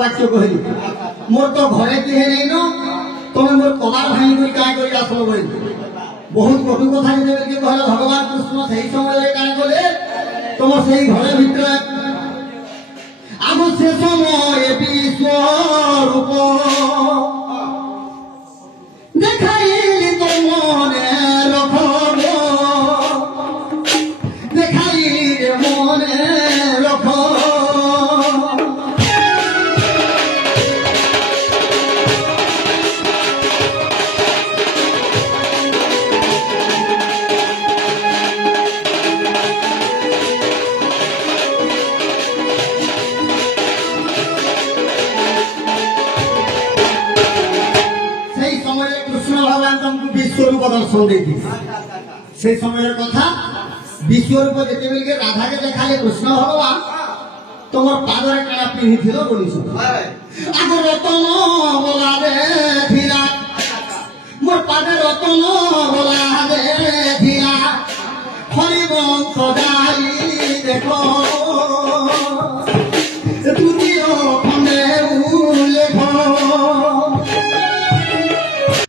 বাচ্য কহিলি মোর তো ঘরে কিহে নেই ন তুমি মোর কলার ভাঙি করে কাঁ করে আসলো বই বহুত কটু কথা যেতে কহলে ভগবান কৃষ্ণ সেই সময় কাঁ কলে তোমার সেই ঘরের ভিতরে আগু সে সময় বিশ্বরূপ দেখাইলি তো মনে রখব দেখাইলি মনে রখ বিশ্বরূপ দর্শন দেখি সেই সময়ের কথা বিশ্বরূপ যেতবে রাধাকে দেখালে কৃষ্ণ ভগবান তোমার পাদরে কাড়া পিঁধিছিল বলিস আগ রতন বলা রে ধীরা মোর পাদে রতন বলা রে ধীরা হরিবংশ গাই দেখো